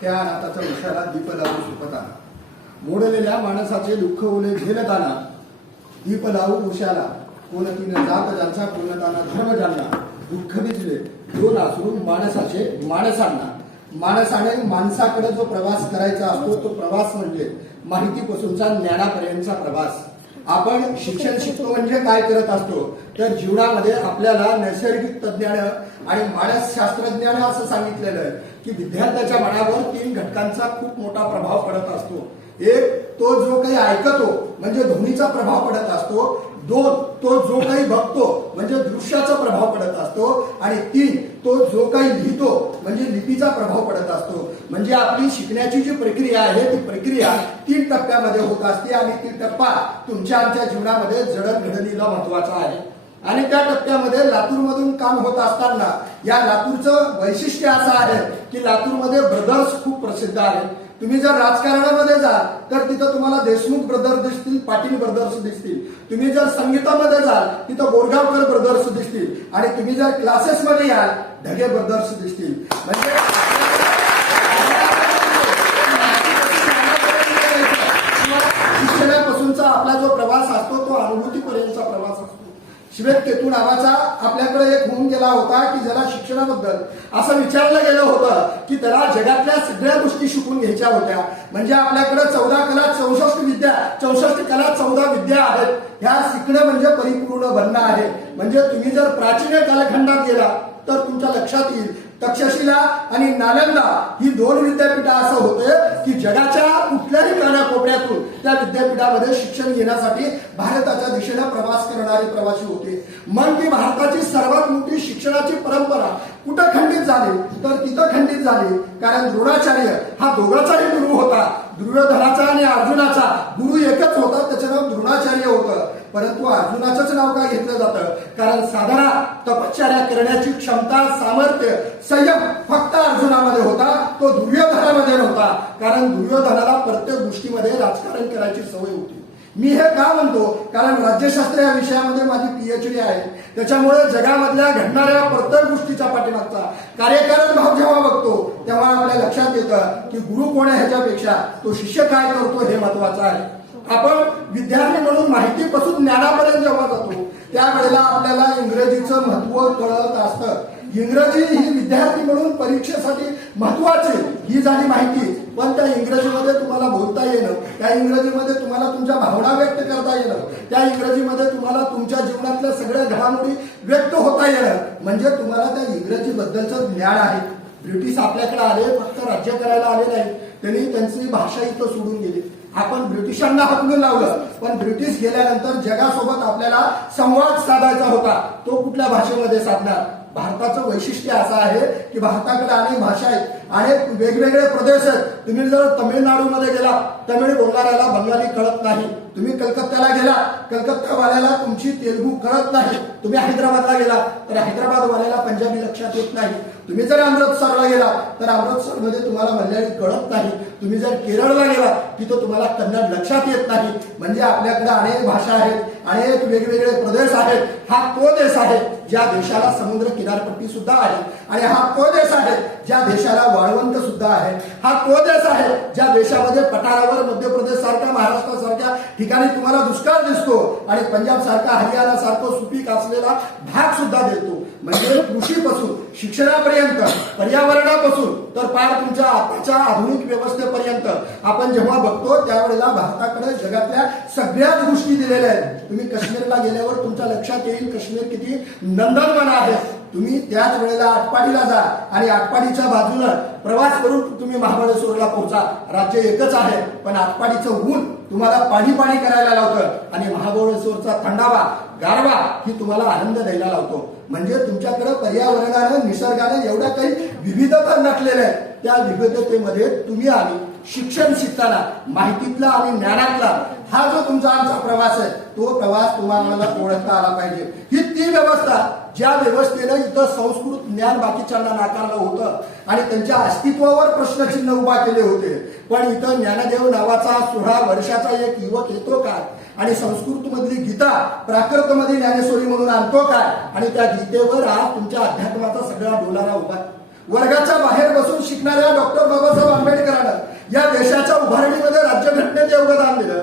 त्या नाताच्या विषयाला दीप लावू सुपताना, मोडलेल्या माणसाचे दुःख ओले झेलताना, दीप लावू उशाला कोणतीने जात ज्यांचा कोणताना धर्म ज्यांना, दुःख भिजले दोन आसरून माणसांना. माणसाने माणसाकडे जो प्रवास करायचा असतो तो प्रवास म्हणजे माहितीपासूनचा ज्ञानापर्यंतचा प्रवास. आपण शिक्षण शिकतो म्हणजे काय करत असतो तर जीवनामध्ये आपल्याला नैसर्गिक तज्ञानं आणि मानसशास्त्रज्ञानं असं सांगितलेलं आहे की विद्यार्थ्याच्या मनावर 3 घटकांचा खूप मोठा प्रभाव पडत असतो. एक, तो जो काही ऐकतो म्हणजे ध्वनीचा प्रभाव पडत असतो. 2, तो जो काही बघतो म्हणजे दृश्याचा प्रभाव पडत असतो. आणि 3, तो जो काही लिहितो म्हणजे लिपीचा प्रभाव पडत असतो. म्हणजे आपली शिकण्याची जी प्रक्रिया आहे ती प्रक्रिया 3 टप्प्यामध्ये होत असते आणि ती टप्पा तुमच्या आमच्या जीवनामध्ये जडणघडणीला महत्वाचा आहे. आणि त्या टप्प्यामध्ये लातूरमधून काम होत असताना या लातूरचं वैशिष्ट्य असं आहे की लातूरमध्ये ब्रदर्स खूप प्रसिद्ध आहेत. तुम्ही जर राजकारणामध्ये जाल तर तिथं तुम्हाला देशमुख ब्रदर्स दिसतील, पाटील ब्रदर्स दिसतील. तुम्ही जर संगीतामध्ये जाल तिथं बोरगावकर ब्रदर्स दिसतील. आणि तुम्ही जर क्लासेसमध्ये याल ढगे ब्रदर्स दिसतील. म्हणजे शिक्षणापासूनचा आपला जो प्रवास असतो तो अनुभूतीपर्यंतचा प्रवास असतो. श्वेत केतू नावाचा आपल्याकडे एक होऊन गेला होता की ज्याला शिक्षणाबद्दल असं विचारलं गेलं होतं की त्याला जगातल्या सगळ्या गोष्टी शिकून घ्यायच्या होत्या. म्हणजे आपल्याकडे 14 कला 64 कला 14 विद्या आहेत. ह्या शिकणं म्हणजे परिपूर्ण बनणं आहे. म्हणजे तुम्ही जर प्राचीन कालखंडात गेला तर तुमच्या लक्षात येईल तक्षशिला आणि नालंदा ही 2 विद्यापीठं असं होते की जगाच्या कुठल्याही कानाकोपऱ्यातून त्या विद्यापीठामध्ये शिक्षण घेण्यासाठी भारताच्या दिशेने प्रवास करणारे प्रवासी होते. मग ती भारताची सर्वात मोठी शिक्षणाची परंपरा कुठं खंडित झाली तर तिथं खंडित झाली कारण द्रोणाचार्य हा दोघांचाही गुरु होता. दुर्योधनाचा आणि अर्जुनाचा गुरु एकच होता, त्याचं नाव द्रोणाचार्य होतं. परंतु अर्जुनाचंच नाव का घेतलं जातं कारण साधारण तपश्चर्या करण्याची क्षमता, सामर्थ्य, संयम फक्त अर्जुनामध्ये होता, तो दुर्योधनामध्ये नव्हता. कारण दुर्योधनाला प्रत्येक गोष्टीमध्ये राजकारण करायची सवय होती. मी हे का म्हणतो कारण राज्यशास्त्र या विषयामध्ये माझी PhD आहे. त्याच्यामुळे जगामधल्या घडणाऱ्या प्रत्येक गोष्टीच्या पाठीमागचा कार्यकारण भाव जेव्हा बघतो तेव्हा आपल्या लक्षात येतं की गुरु कोण आहे ह्याच्यापेक्षा तो शिष्य काय करतो हे महत्वाचं आहे. आपण विद्यार्थी म्हणून माहितीपासून ज्ञानापर्यंत जेव्हा जातो त्यावेळेला आपल्याला इंग्रजीचं महत्व कळत असतं. इंग्रजी ही विद्यार्थी म्हणून परीक्षेसाठी महत्वाची ही झाली माहिती. पण त्या इंग्रजीमध्ये तुम्हाला बोलता येणं, त्या इंग्रजीमध्ये तुम्हाला तुमच्या भावना व्यक्त करता येणं, त्या इंग्रजीमध्ये तुम्हाला तुमच्या जीवनातल्या सगळ्या घडामोडी व्यक्त होता येणं म्हणजे तुम्हाला त्या इंग्रजीबद्दलचं ज्ञान आहे. ब्रिटिश आपल्याकडे आले, फक्त राज्य करायला आले नाही, त्यांनी त्यांची भाषा इथं सोडून गेली. आपण ब्रिटिशांना हाकलून लावलं पण ब्रिटिश गेल्यानंतर जगासोबत आपल्याला संवाद साधायचा होता. तो कुठल्या भाषेमध्ये साधणार? भारताचं वैशिष्ट्य असं आहे की भारताकडे अनेक भाषा आहेत, अनेक वेगवेगळे प्रदेश आहेत. तुम्ही जर तमिळनाडूमध्ये गेला तमिळ बोलणाऱ्याला बंगाली कळत नाही. तुम्ही कलकत्त्याला गेला कलकत्तावाल्याला तुमची तेलुगू कळत नाही. तुम्ही हैदराबादला गेला तर हैदराबादवाल्याला पंजाबी लक्षात येत नाही. तुम्ही जर अमृतसरला गेला तर अमृतसरमध्ये तुम्हाला मल्याळी कळत नाही. तुम्ही जर केरळला गेला तिथं तुम्हाला कन्नड लक्षात येत नाही. म्हणजे आपल्याकडे अनेक भाषा आहेत, अनेक वेगवेगळे प्रदेश आहेत. हा तो देश आहे ज्या देशाला समुद्र किनारपट्टी सुद्धा आहे आणि हा तो देश आहे ज्या देशाला वाळवंट सुद्धा आहे. हा तो देश आहे ज्या देशामध्ये पठारावर मध्य प्रदेश सारख्या, महाराष्ट्र सारख्या ठिकाणी तुम्हाला दुष्काळ दिसतो आणि पंजाब सारखा, हरियाणा सारखं सुपीक असलेला भाग सुद्धा देतो. म्हणजे कृषीपासून शिक्षणापर्यंत, पर्यावरणापासून तर पार तुमच्या आताच्या आधुनिक व्यवस्थेपर्यंत आपण जेव्हा बघतो त्यावेळेला भारताकडे जगातल्या सगळ्याच गोष्टी दिलेल्या आहेत. तुम्ही काश्मीरला गेल्यावर तुमच्या लक्षात येईल काश्मीर किती नंदनवन आहे. तुम्ही त्याच वेळेला आटपाडीला जा आणि आटपाडीच्या बाजूनं प्रवास करून तुम्ही महाबळेश्वरला पोहोचा. राज्य एकच आहे पण आटपाडीचं ऊन तुम्हाला पाणी करायला लावतं आणि महाबळेश्वरचा थंडावा, गारवा ही तुम्हाला आनंद द्यायला लावतो. म्हणजे तुमच्याकडे पर्यावरणानं, निसर्गानं एवढ्या काही विविधता नटलेल्या आहेत. त्या विविधतेमध्ये तुम्ही आम्ही शिक्षण शिकताना माहितीतला आणि ज्ञानातला हा जो तुमचा आमचा प्रवास आहे तो प्रवास तुम्हाला ओळखता आला पाहिजे. ही ती व्यवस्था ज्या व्यवस्थेनं इथं संस्कृत ज्ञान बाकीच्यांना नाकारलं होतं आणि त्यांच्या अस्तित्वावर प्रश्नचिन्ह उभा केले होते. पण इथं ज्ञानदेव नावाचा 16 वर्षाचा एक युवक येतो काय आणि संस्कृत मधली गीता प्राकृत मध्ये ज्ञानेश्वरी म्हणून आणतो काय आणि त्या गीतेवर आज तुमच्या अध्यात्माचा सगळा डोलारा उभा. वर्गाच्या बाहेर बसून शिकणाऱ्या डॉक्टर बाबासाहेब आंबेडकर या देशाच्या उभारणीमध्ये राज्यघटनेत योगदान दिलं.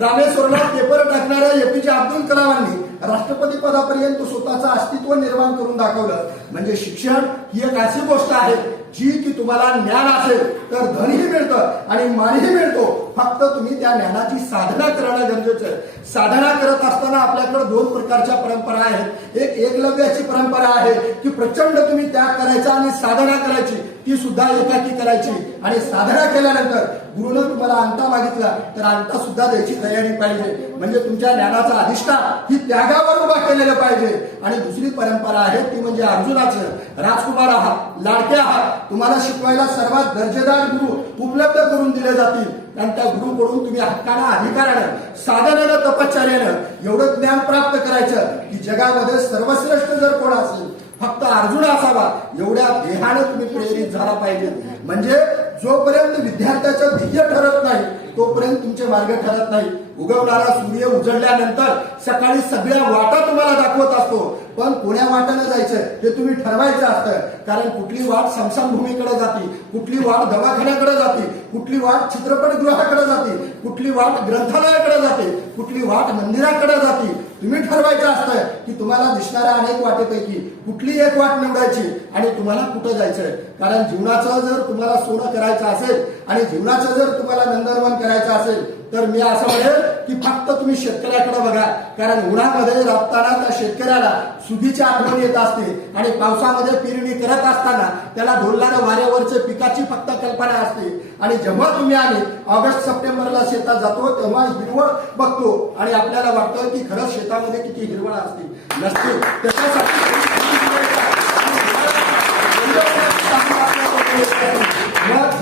रामेश्वरला पेपर टाकणाऱ्या एपीजे अब्दुल कलामांनी राष्ट्रपती पदापर्यंत स्वतःचं अस्तित्व निर्माण करून दाखवलं. म्हणजे शिक्षण ही एक अशी गोष्ट आहे जी की तुम्हाला ज्ञान असेल तर धनही मिळतं आणि मानही मिळतो. फक्त तुम्ही त्या ज्ञानाची साधना करणं गरजेचं आहे. साधना करत असताना आपल्याकडे दोन प्रकारच्या परंपरा आहेत. एक एकलव्याची परंपरा आहे की प्रचंड तुम्ही त्याग करायचा आणि साधना करायची, ती सुद्धा एकाकी करायची. आणि साधना केल्यानंतर गुरुनं तुम्हाला अंगठा मागितला तर अंगठा सुद्धा द्यायची तयारी पाहिजे. म्हणजे तुमच्या ज्ञानाचा अधिष्ठान ही त्यागावर उभा केलेलं पाहिजे. आणि दुसरी परंपरा आहे ती म्हणजे अर्जुनाचं. राजकुमार आहात, लाडके आहात, तुम्हाला शिकवायला सर्वात दर्जेदार गुरु उपलब्ध करून दिले जातील आणि त्या गुरुकडून तुम्ही हक्कानं अधिकारानं साधनेनं तपश्चर्यानं एवढं ज्ञान प्राप्त करायचं की जगामध्ये सर्वश्रेष्ठ जर कोण असेल फक्त अर्जुन असावा एवढ्या देहानं तुम्ही प्रेरित झाला पाहिजे. म्हणजे जोपर्यंत विद्यार्थ्याचं ध्येय ठरत नाही तोपर्यंत तुमचे मार्ग ठरत नाही. उगवणारा सूर्य उजळल्यानंतर सकाळी सगळ्या वाटा तुम्हाला दाखवत असतो, पण कोण्या वाटानं जायचं हे तुम्ही ठरवायचं असतं. कारण कुठली वाट स्मशानभूमीकडे जाते, कुठली वाट दवाखान्याकडे जाते, कुठली वाट चित्रपटगृहाकडे जाते, कुठली वाट ग्रंथालयाकडे जाते, कुठली वाट मंदिराकडे जाते. तुम्ही ठरवायचं असतं की तुम्हाला दिसणाऱ्या अनेक वाटेपैकी कुठली एक वाट निवडायची आणि तुम्हाला कुठं जायचंय. कारण जीवनाचं जर तुम्हाला सोनं करायचं असेल आणि जीवनाचं जर तुम्हाला नंदनवन करायचं असेल तर मी असं म्हणेल की फक्त तुम्ही शेतकऱ्याकडे बघा. कारण उन्हामध्ये राबताना त्या शेतकऱ्याला सुगीची आठवण येत असते आणि पावसामध्ये पेरणी करत असताना त्याला ढोलणाऱ्या वाऱ्यावरचे पिकाची फक्त कल्पना असते. आणि जेव्हा तुम्ही आम्ही ऑगस्ट सप्टेंबरला शेतात जातो तेव्हा हिरवळ बघतो आणि आपल्याला वाटतं की खरंच शेतामध्ये किती हिरवळ असते नसते. त्याच्यासाठी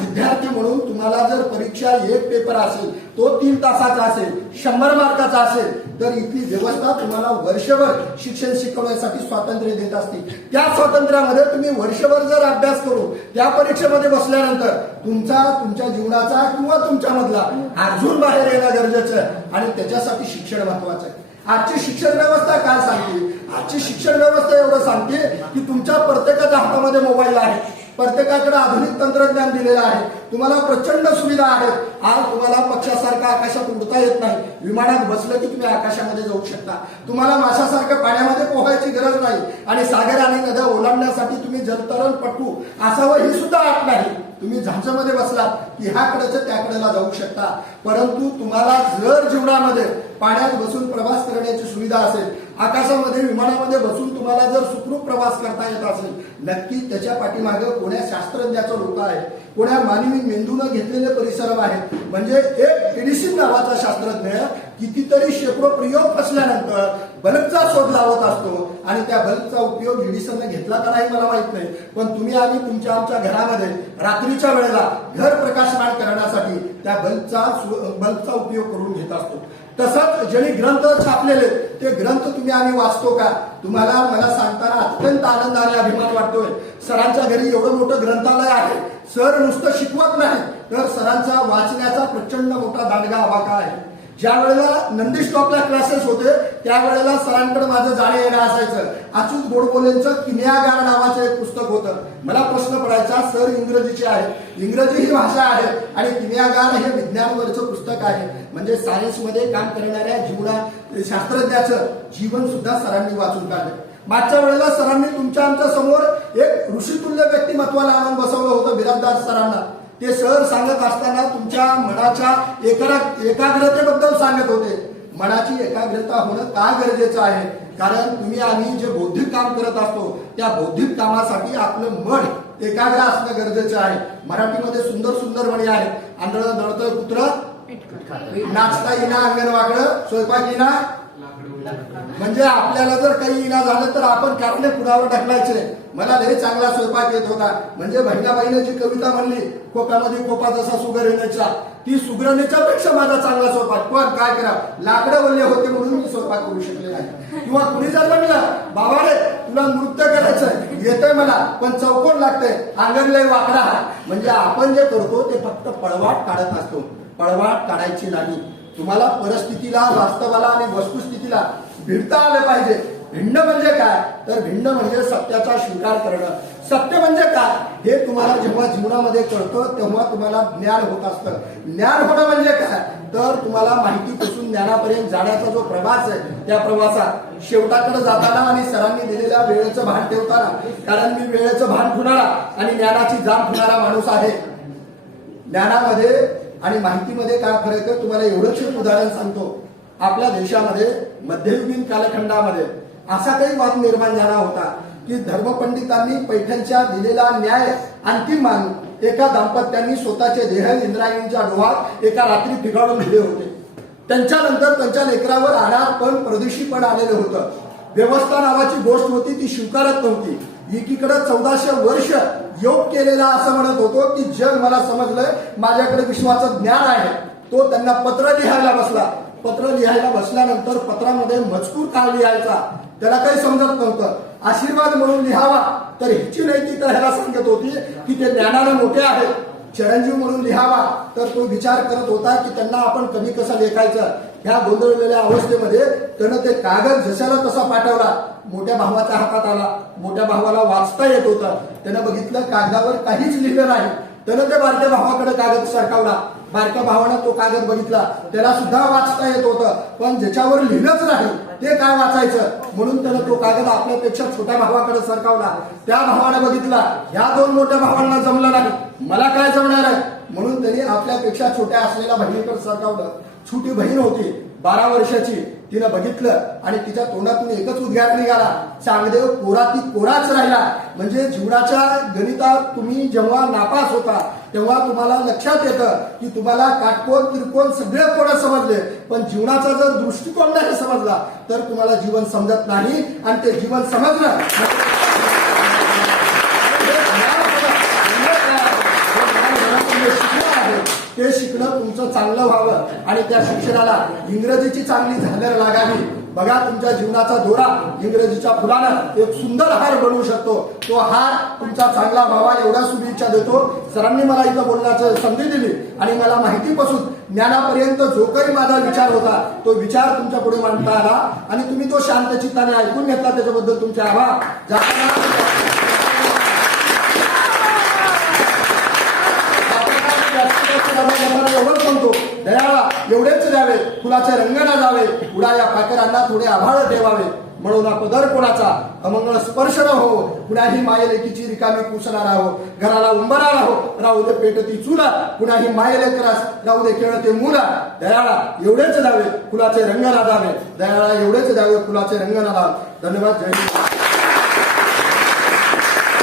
विद्यार्थी म्हणून तुम्हाला जर परीक्षा एक पेपर असेल तो 3 तासाचा असेल, 100 मार्काचा असेल तर इथली व्यवस्था तुम्हाला वर्षभर शिक्षण शिकवण्यासाठी स्वातंत्र्य देत असते. त्या स्वातंत्र्यामध्ये तुम्ही वर्षभर जर अभ्यास करून त्या परीक्षेमध्ये बसल्यानंतर तुमच्या जीवनाचा किंवा तुमच्यामधला अर्जुन बाहेर येणं गरजेचं आहे आणि त्याच्यासाठी शिक्षण महत्वाचं आहे. आजची शिक्षण व्यवस्था काय सांगते? आजची शिक्षण व्यवस्था एवढं सांगते की तुमच्या प्रत्येकाच्या हातामध्ये मोबाईल आहे, प्रत्येकाकडे आधुनिक तंत्रज्ञान दिलेलं आहे, तुम्हाला प्रचंड सुविधा आहेत. आज तुम्हाला पक्षासारखा आकाशात उडता येत नाही, विमानात बसलं की तुम्ही आकाशामध्ये जाऊ शकता. तुम्हाला माशासारखं पाण्यामध्ये पोहायची गरज नाही आणि सागर आणि नद्या ओलांडण्यासाठी तुम्ही जलतरणपटू असावं ही सुद्धा अट नाही. तुम्ही झांजमध्ये बसलात की ह्याकडेच त्याकडेला जाऊ शकता. परंतु तुम्हाला जर जीवनामध्ये पाण्यात बसून प्रवास करण्याची सुविधा असेल, आकाशामध्ये विमानामध्ये बसून तुम्हाला जर सुखरूप प्रवास करता येत असेल, नक्की त्याच्या पाठीमागे कोण्या शास्त्रज्ञाचं लोक आहे, कोण्या मानवी मेंदूनं घेतलेले परिश्रम आहे. म्हणजे एक एडिसन नावाचा शास्त्रज्ञ कितीतरी शेकडो प्रयोग असल्यानंतर बल्बचा शोध लावत असतो आणि त्या बल्बचा उपयोग एडिसनने घेतला का नाही मला माहित नाही, पण तुम्ही आम्ही तुमच्या आमच्या घरामध्ये रात्रीच्या वेळेला घर प्रकाशमान करण्यासाठी त्या बल्बचा उपयोग करून घेत असतो. तसंच ज्यांनी ग्रंथ छापलेले ते ग्रंथ तुम्ही आम्ही वाचतो का? तुम्हाला मला सांगताना अत्यंत आनंद आणि अभिमान वाटतोय. सरांच्या घरी एवढं मोठं ग्रंथालय आहे. सर नुसतं शिकवत नाही तर सरांचा वाचण्याचा प्रचंड मोठा दांडगा आवाका आहे. ज्या वेळेला नंदी स्टॉपला क्लासेस होते त्यावेळेला सरांकडे माझं जाणं येणं असायचं. अच्युत गोडबोलेंचं किमयागार नावाचं एक पुस्तक होतं. मला प्रश्न पडायचा, सर इंग्रजीचे आहे, इंग्रजी ही भाषा आहे आणि किमयागार हे विज्ञानवरचं पुस्तक आहे. म्हणजे सायन्समध्ये काम करणाऱ्या शास्त्रज्ञाचं जीवन सुद्धा सरांनी वाचून काढलं. मागच्या वेळेला सरांनी तुमच्या आमच्या समोर एक ऋषितुल्य व्यक्तिमत्वाला आणून बसवलं होतं बिराजदार सरांना. ते सर सांगत असताना तुमच्या मनाच्या एकाग्रतेबद्दल सांगत होते. मनाची एकाग्रता होणं का गरजेचं आहे? कारण तुम्ही आम्ही जे बौद्धिक काम करत असतो त्या बौद्धिक कामासाठी आपलं मन एकाग्र असणं गरजेचं आहे. मराठीमध्ये सुंदर सुंदर म्हणी आहेत. आंधळं दळतं कुत्र, नाचता येणं अंगण वाकडं, स्वयंपाक येणं. म्हणजे आपल्याला जर काही इना झालं तर आपण कारणे कुणावर ढकलायचे. मला लय चांगला स्वयंपाक येत होता. म्हणजे बहिणाबाईने जी कविता म्हणली, खोपामध्ये खोपा जसा सुगरणीचा, ती सुगरणीच्या पेक्षा माझा चांगला स्वयंपाक. पण काय करा, लाकडं वल्ले होते म्हणून मी स्वयंपाक करू शकले नाही. किंवा कुणी जर म्हणलं, बाबा रे तुला नृत्य करायचं येतंय मला पण चौकोन लागतंय, अंगण लय वाकडा. म्हणजे आपण जे करतो ते फक्त पळवाट काढत असतो, पळवाट काढायची नाही. तुम्हाला परिस्थितीला, वास्तवाला आणि वस्तुस्थितीला भिडता आलं पाहिजे. भिन्न म्हणजे काय तर भिन्न म्हणजे सत्याचा स्वीकार करणं. सत्य म्हणजे काय हे तुम्हाला जेव्हा जीवनामध्ये कळतं तेव्हा तुम्हाला ज्ञान होत असतं. ज्ञान होणं म्हणजे काय तर तुम्हाला माहितीपासून ज्ञानापर्यंत जाण्याचा जो प्रवास आहे त्या प्रवासात शेवटाकडे जाताना आणि सरांनी दिलेल्या वेळेचं भान ठेवताना, कारण मी वेळेचं भान ठेवणारा आणि ज्ञानाची जाण ठेवणारा माणूस आहे. ज्ञानामध्ये आणि माहितीमध्ये काय फरक आहे तुम्हाला एवढंच एक उदाहरण सांगतो. आपल्या देशामध्ये मध्ययुगीन कालखंडामध्ये असा काही वाद निर्माण झाला होता की धर्मपंडितांनी पैठणच्या दिलेला न्याय अंतिम मानून एका दाम्पत्यांनी स्वतःचे देह इंद्रायणीच्या डोहात एका रात्री पिघळून दिले होते. त्यांच्यानंतर त्यांच्या लेकरावर अनाथ पण प्रदेशी पण आलेलं होतं. व्यवस्था नावाची गोष्ट होती ती स्वीकारत नव्हती. एकीकडे 1400 वर्ष योग केलेला असं म्हणत होतो की जग मला समजलंय, माझ्याकडे विश्वाचं ज्ञान आहे. तो त्यांना पत्र लिहायला बसला. पत्र लिहायला बसल्यानंतर पत्रामध्ये मजकूर काय लिहायचा त्याला काही समजत नव्हतं. आशीर्वाद म्हणून लिहावा तर ह्याची नैतिकता ह्याला सांगत होती की ते ज्ञानाने मोठे आहेत. चिरंजीव म्हणून लिहावा तर तो विचार करत होता की त्यांना आपण कमी कसं लेखायचं. ह्या गोंधळलेल्या अवस्थेमध्ये त्यानं ते कागद जशाला तसा पाठवला. मोठ्या भावाच्या हातात आला. मोठ्या भावाला वाचता येत होतं. त्यानं बघितलं कागदावर काहीच लिहिलं नाही. त्यानं ते बारक्या भावाकडे कागद सरकावला. बारक्या भावानं तो कागद बघितला. त्याला सुद्धा वाचता येत होतं पण ज्याच्यावर लिहिलंच नाही ते काय वाचायचं म्हणून त्यानं तो कागद आपल्यापेक्षा छोट्या भावाकडे सरकावला. त्या भावानं बघितला ह्या दोन मोठ्या भावांना जमलं नाही, मला काय जमणार आहे म्हणून त्यांनी आपल्यापेक्षा छोट्या असलेल्या बहिणीकडे सरकावलं. छोटी बहीण होती 12 वर्षाची. तिनं बघितलं आणि तिच्या तोंडातून एकच उद्गार निघाला, चांगदेव कोरा ती कोराच राहिला. म्हणजे जीवनाच्या गणितात तुम्ही जेव्हा नापास होता तेव्हा तुम्हाला लक्षात येतं की तुम्हाला काटकोन त्रिकोण सगळे कोण समजले पण जीवनाचा जर दृष्टिकोन नाही समजला तर तुम्हाला जीवन समजत नाही. आणि ते जीवन समजलं ते शिकणं तुमचं चांगलं व्हावं आणि त्या शिक्षणाला इंग्रजीची चांगली झालर लागावी. बघा तुमच्या जीवनाचा दोरा इंग्रजीच्या फुलानं एक सुंदर हार बनवू शकतो. तो हार तुमचा चांगला व्हावा एवढ्या शुभेच्छा देतो. सरांनी मला इथं बोलण्याची संधी दिली आणि मला माहितीपासून ज्ञानापर्यंत जो काही माझा विचार होता तो विचार तुमच्या पुढे मांडता आला आणि तुम्ही तो शांत चित्ताने ऐकून घेतला त्याच्याबद्दल तुमचे आभार. एवढंच म्हणतो दयाळा एवढेच द्यावे, फुलाचे रंग ना जावे, उडाया पाकरांना थोडे आभाळ ठेवावे. म्हणून पदर कोणाचा अमंगळ स्पर्श न हो, कुणाही मायलेकीची रिकामी कुसणार आहो. घराला उंबरा राहो, राहू दे पेटती चुला, कुणाही मायलेकरास राहू दे खेळते मुला. दयाळा एवढेच द्यावे, फुलाचे रंग ना जावे, दयाळा एवढेच द्यावे, फुलाचे रंग ना जावे. धन्यवाद. जय हिंद.